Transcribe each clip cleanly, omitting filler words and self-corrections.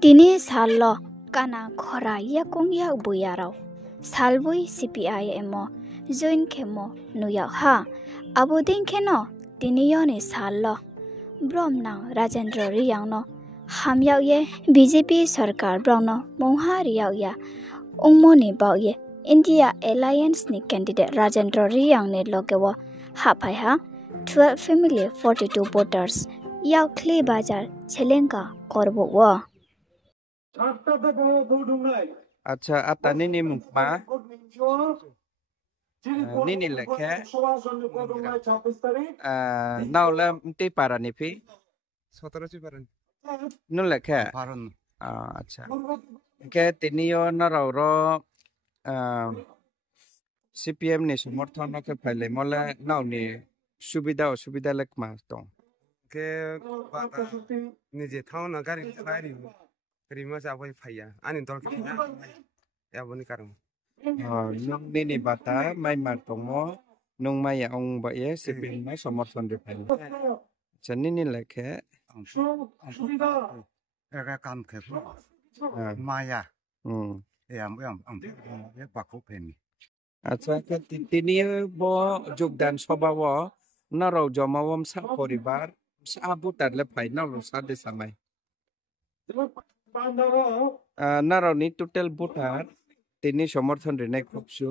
Tini sallo kana khora yakong yak buyaraw. Salboy CPI emo join khemo nuyak ha. Abodin kheno tini yoni sallo. Brom nang Rajendra Riyang no. Ham yak ye BJP sarkar brom no mongha riyak ya. Ungmoni bak ye. India Alliance ni candidate Rajendra Riyang ne logewa hapai ha. 12 family 42 voters. Yak kli bazar chelenga korbo wa. Acha ata nini mukma nini lekhe naula mti parani pi 17 paran nun lekhe paran acha ke tiniyo nararo CPM ni समर्थन के पहले मोले नाउनी सुविधा lekma tong ke bata nije thauna gari fairi rima jabai phaya ani dol ke ya boni karang nung nini bata mai mar tongo nung mai ya ong ba ye CPM mai समर्थन de phaile chanini lekhe ega kam ke maya yam ye bakho pheni আচ্ছা তিনি বো যোগদান সভাব নারাও জমাওম সা পরিবার সা বুতারলে phi নাও সাদে সামাই নারাওনি total বুটার তিনি সমর্থন রেনে খুবসু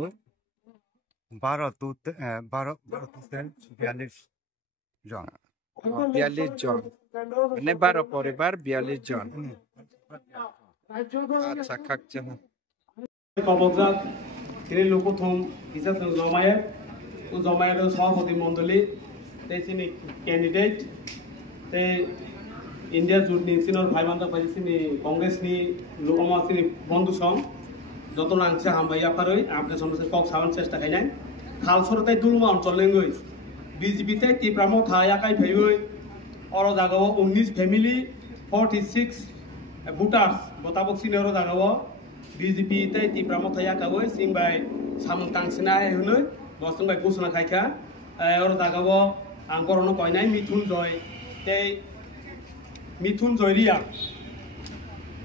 12 টোটাল 42 জন 42 জন মানে 12 পরিবার 42 জন আচ্ছা কাকচা কবজাত তিনি লোকথম হিসাবে জমায়ের সভাপতি মণ্ডলী তিনি ক্যান্ডিডেট তে ইন্ডিয়া জুটনি সিনর ভাইবান্ধব পাইছিনি কংগ্রেসনি লোকমাসিনি বন্ধু সং যত নাংছে হামবাইয়া পারই আপনি সমস্ত কক সাবান চেষ্টা খাইনাই খালসরতাই দুলমা অঞ্চল লেঙ্গই বিজেপি তে তীব্রামো থায়াকাই ফেইই অর জাগাও 19 ফ্যামিলি 46 ভোটার্স বতাবক সিনিয়র জাগাও BJP tay tipramo thaya kawoi singbai samung tangsina hunoi bosungbai gusuna khaika or dagabo angkorono koinai mithun joyriya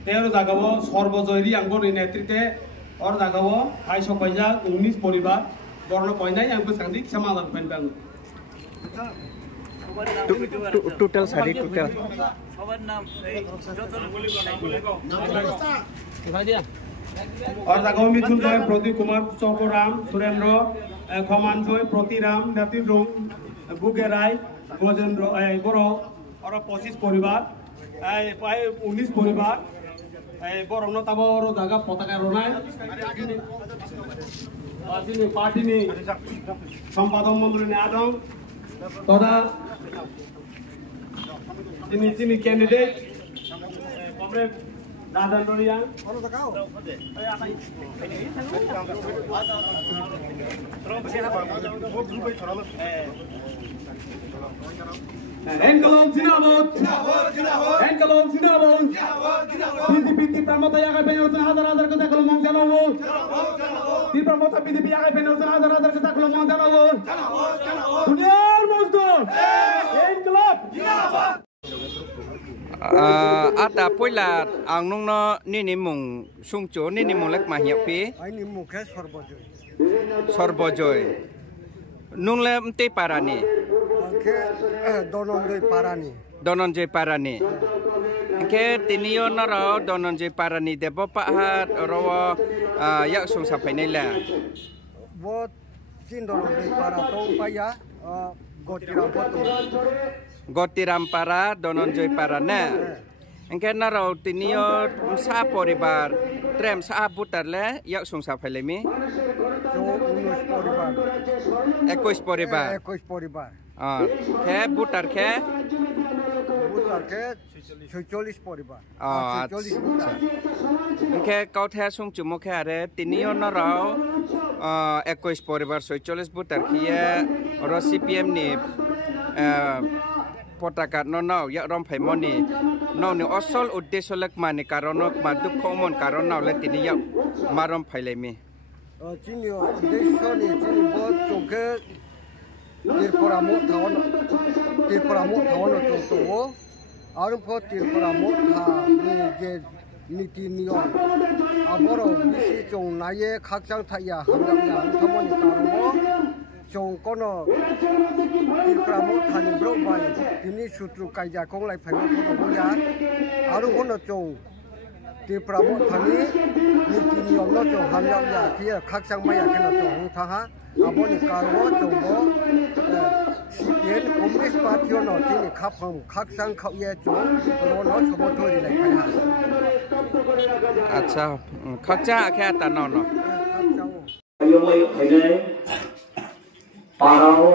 tay or dagabo sorbo joyri angkori netrite or dagabo 19 poribar borno koinai angko sangdik samadan penbang total sari total সবার নাম और दागो मिथुन जय प्रदीप कुमार चौकोराम सुरेंद्र खमान जय प्रतिराम नातिन रोम बुगेराय गजेंद्र बरो और 25 परिवार 19 परिवार बरो न तब और दागा पताका रोनाय आदिनि पार्टीनि सम्पादक मन्डली आदम तदा তিনি candidate comrade Rajendra Riyang Enkalom Sinabot BJP Tipramota Yaga Penelson Hazar Katakalo Monjanovo Tipramota BJP Yaga Penelson Hazar Katakalo Monjanovo Tudiar Mosdo Enkalom ata poila ang nung no nini mung sungcho nini mung lek mahia pi ai ni mukhe sorbojoy nung le mte parani ke dononjoy parani ke tiniyo naro dononjoy parani debo pahat rowo yak sung sapai nila bo tin dononjoy para to paya Gotiram para dononjoy para na engke naro tiniyo sa poribar trem sa butar le yak sung sa phelemi 21 poribar ke butar ke 46 poribar engke kau the sung chumo khe are tiniyo naro 21 poribar 46 butar khie ro CPM ni পতাকা নাও ইয়া রম ফাইমনি নাও নি অসল উদ্দেশ্য lake মানে কারণ মা দুঃখ মন কারণ নাও লে তিনি ইয়া মারম ফাইলাইমি চিনি উদ্দেশ্য নি চিনি বত চোখে তীরপরামো থাওন তো আর ফ তীরপরামো থা নি जे नीति नियम आबरो बिसि चौ नाये खाकजां थाया हामलाया खामानि कारमो चौ कोनो तिरप्रामो थानि ब्रो बाय बिनि सुत्रु कायजा कंलाय फायनो कोनो बुया आरो कोनो चौ तिरप्रामो थानि नीति नियम नो चौ हामलाया थिया खाकजां माया केनो चौ हंथाहा आबोनि कारमो चौबो CPN Communist Party no tini khapam khaksang khauye chu rono sobothori lai phaiha acha khakcha kha ta no no yo mai phai parao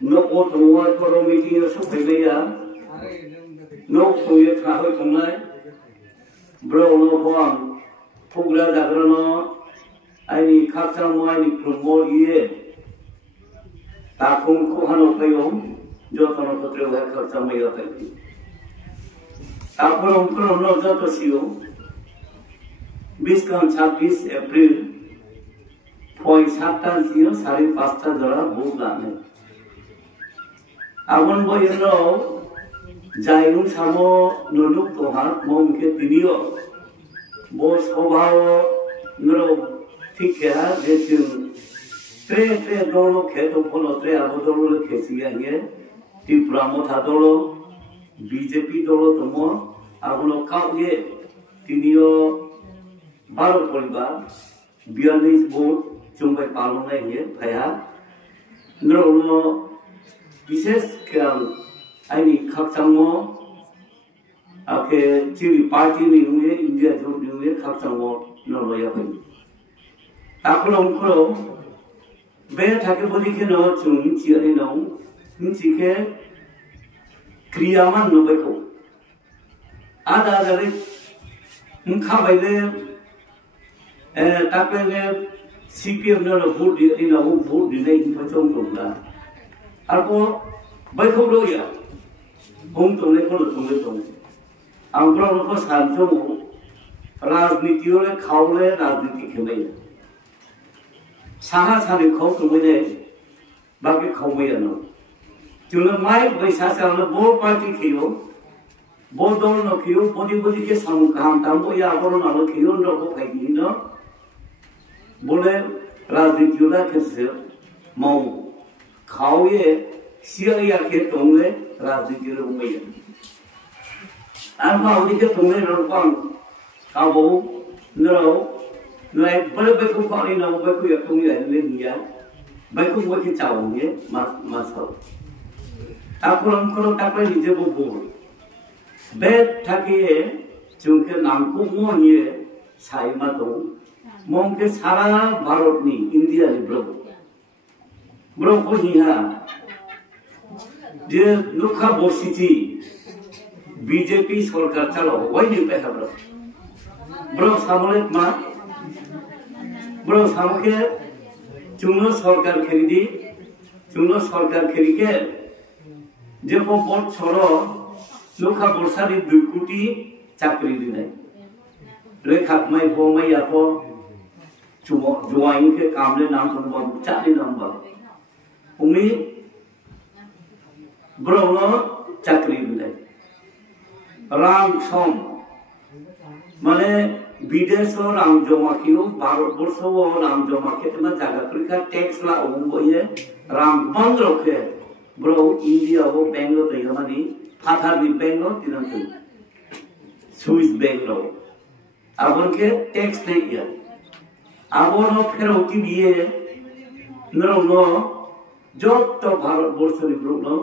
no otwa poro meeting so phai ya no soye kha hoi thonglai bro no phang phugla jagrano ai khaksang moi ni promote ye Takum को हनो कयो जो तनो पत्रे है खर्चा में होता है ताकुम उनको नो जो तो सियो 20 का 26 अप्रैल 0.7 सियो 5.5 जरा भूख लाने आवन वो ये नो जायुं सामो नुनुक तो हाथ मोम के तिनियो वो स्वभाव नरो ठीक है जेचुं tre dolo kheto phono tre abo dolo khesiya ye Tripura tha dolo BJP dolo tomo abuno kauye tinio baro poribar 42 vote চুম্বাই পালনে ye phaya nro বিশেষ কাম আইনি খাকচাংমো আকে চিরি পার্টি নি উয়ে ইন্ডিয়া জোট নি উয়ে খাকচাংমো নলয়া ভাই তাকলো উনকো बे थाके बोली के नो चुन चियानि नो मिथिके क्रियामान नो बेखौ आदा आदाले खाबायले ताकले CPM नो भोट दिनो भोट दिनै हिफाचों दंला आरो बैखौ रोया बुं तंले को तंले दं आंब्रो को सानजो राजनीतिले खावले राजनीति खेबाय साहा साने खौ तंले बाकी खौबाय न जुले माय बैसा साने बो पार्टी खियो बो दल न खियो बदि के सामु काम तामबो या बरो न खियो न को फाइदि न बोले राजनीतिला केसे माव खावे सिया के तंले राजनीतिले उमय आंबा उदिके तंले रंपां काबो नरो नय बड़े बेकु पानी न बेकु या तंगे ले निया बेकु वके चावंगे मासो ताकरम करो ताकले निजे बो बे थाके जोंके नामको मोहिए साइमा दं मोंके सारा भारतनि इंडिया नि ब्रो को हिया जे लुखा बसिथि बीजेपी सरकार चलो वयनि पेहाब्रो ब्रो सामले मा ब्रो सामके चुनो सरकार खेरिके जे बहुत छोरो लुखा बरसानि 2 कोटी चाकरी दिनाय रेखा माय बो माया को जुवाइन के कामले नाम संबा चाली नंबर उमी ब्रोनो चाकरी दिनाय राम सम माने विदेश राम जमा कियो भारत वर्ष राम जमा के ना जागा परीक्षा टैक्स ला ओंबोये राम बंद रखे ब्रो इंडिया वो बेंगलो तयमानी फाथारनि बेंगलो तिनंतु स्विस बेंगलो आबन के टैक्स नहीं आबनो फेरौती बिए नरो जत भारत वर्षनि ब्रोनो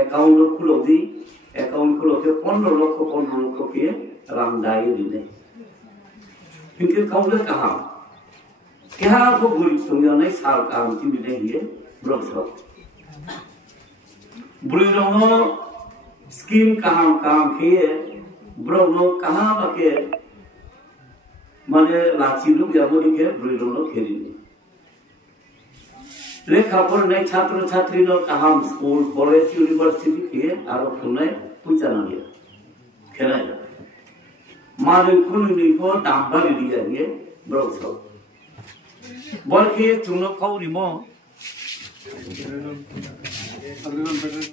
अकाउंट खुलोदी अकाउंट खुलोके 15 लाख के राम दाई दिने इनके काउंट कहा क्या को बुरी तुमया नहीं साल काम की मिले ये ब्रोसो ब्रोनो स्कीम काम किए ब्रोनो कहां बाके माने लाचिलु याबोनि के ब्रोनो खेली लेखा पढ़ने छात्र छात्री नो कहां स्कूल कॉलेज यूनिवर्सिटी के आरो तुमने पूछा ना लिया खेला मारे कुलनी को दांबारी दिया ये ब्रोसो बल्कि तुम लोग कौन रिमो